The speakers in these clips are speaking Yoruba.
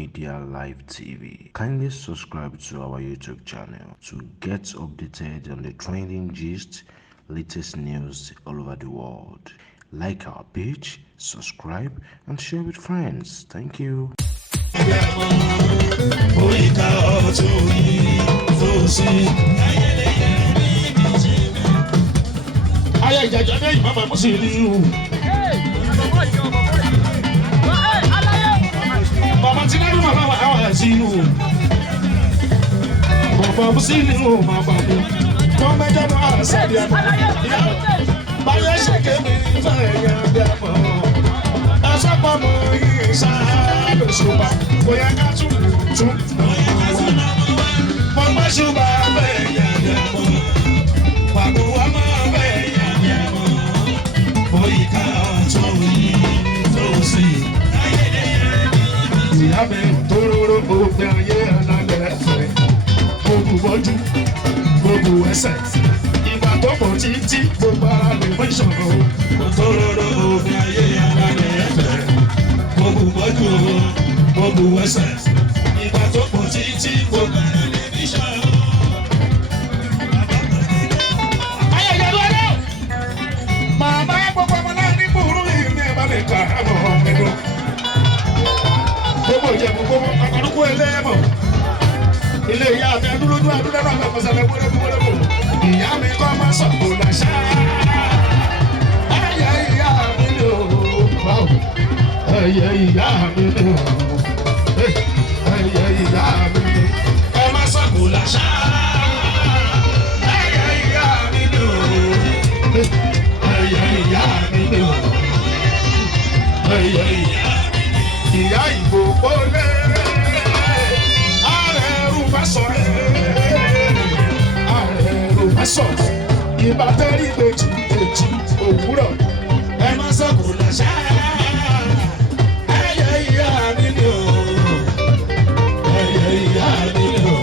Media Live TV. Kindly subscribe to our YouTube channel to get updated on the trending gist, latest news all over the world. Like our page, subscribe, and share with friends. Thank you. Mama tina du mama wa sinu. Mama musinu mama mu. Ko me ja na sa dia mo. Ba ye sheke mi fa ya dia mo. Asa pa mo yi sa do suba. Ko ya ka tu. Mama suba fa ya dia mo. Pa ko wa ma fa ya dia mo. Boy ka tu ni so si. Ìyáàmì tóróró òbí ayé alágbẹ̀ẹ́fẹ̀. Gbogbo bọ́jú, gbogbo ẹsẹ̀. Ìgbà tó pọ̀ títí gbogbo ara lè fún ìṣòro. Tóróró òbí ayé alágbẹ̀ẹ́fẹ̀. Gbogbo bọ́jú, gbogbo ẹsẹ̀. Ìgbà tó pọ̀ títí gbogbo ara lè fún ìṣòro. Ayẹyẹ lọ́dọ̀. Màmá gbogbo ọmọ náà ní kúrú ìní ìbálẹ̀ kan àbọ̀ ọ̀gbẹ́dọ̀. Gbogbo ìjẹ̀bù gbogbo ọ̀kọ̀lùkù ẹlẹ́mọ̀. Ilé ìyá mi adúlójú adúlẹ́ náà lọ́kọ̀ sálẹ̀ wọ́lẹ́wọ́lẹ́wọ́. Ìyá mi kọ́ máa sọ̀kò làṣà. Ẹyẹ ìyá mi ni o. Ẹyẹ ìyá mi ni o. Ẹyẹ ìyá mi ni o. Ẹ máa sọ̀kò làṣà. Ẹyẹ ìyá mi ni o. Ẹyẹ ìyá mi ni o. Ẹyẹ ìyá. Ìyá ìbò kólé, àrẹ̀rù fásọ̀rẹ́, àrẹ̀rù fásọ̀rẹ́, ìbátẹ́rì méjì òwúrọ̀, ẹ má sọ̀kò lọ́ṣà, ẹyẹ ìyá mi ni o, ẹyẹ ìyá mi ni o,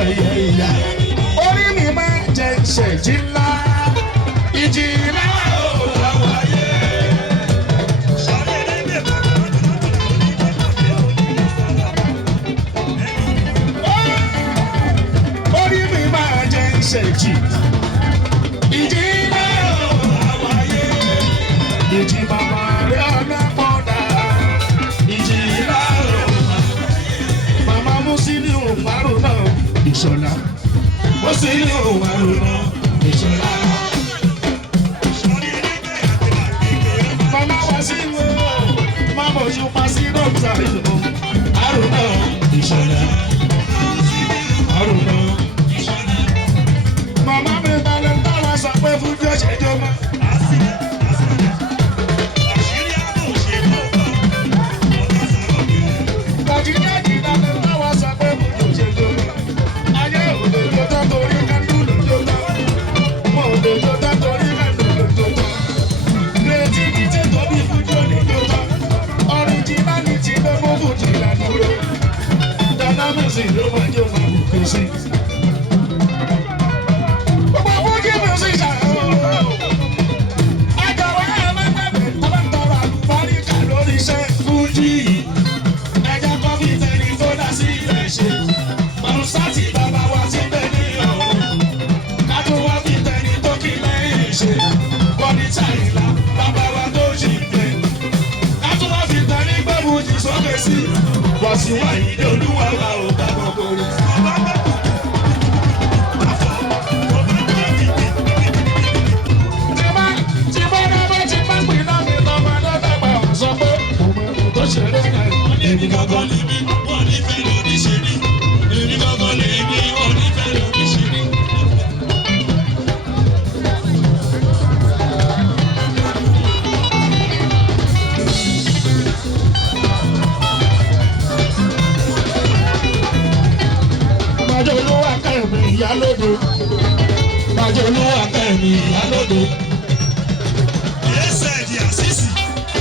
ẹyẹ ìyá mi ni o. Orí mi máa jẹ ìṣẹ̀jì ńlá, ìjì ńlá ò láwọ̀ ayé. Ìṣèjì ìjì náà àwáyé ìjì màmá rẹ̀ ọ̀nà pọ̀dà ìjì náà màmá Musiliu márùn náà Ìṣọ̀lá Musiliu márùn náà Ìṣọ̀lá. Màmá wá sí wo màmá ojú pa sí dọ́kítà ìlú márùn náà Ìṣọ̀lá márùn náà. Mama mi balẹ̀ táwa sọ pé fún bí ó ṣe jó mọ́. Kàjíjájì balẹ̀ táwa sọ pé fún bí ó ṣe jó mọ́. Ayé òdòdó tó torí kánú lòdò tán. Mo òdòdó tó torí kánú lòdò tán. Creativity tóbi fún jó lòdò tán. Originality ló mú fún jìnnà dúró. Dynamism ló máa jó máa wù kó sí. Wàsíwá ìdè olúwa wa ò bá gbogbo rẹ̀. Tí bá pè náà mi lọ́mọ lọ́dọ̀gbà sọ pé òun tó ṣeré náà. Èmi gangan lè bí wọ́n nífẹ̀ẹ́ lórí ṣeré. Èmi gangan lè bí wọ́n nífẹ̀ẹ́ lórí ṣeré. Ìyálóde, bàjẹ́ olúwa kẹ́mi ìyálóde. Ẹsẹ̀ di àṣìṣì,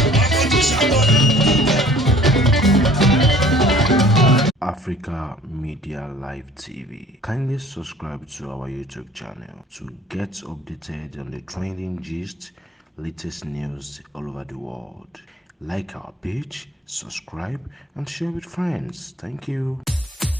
ọmọ tó ṣàkóso. Africa Media Live TV. Kindly subscribe to our YouTube channel to get updated on the trending gist, latest news all over the world. Like our page, subscribe, and share with friends. Thank you.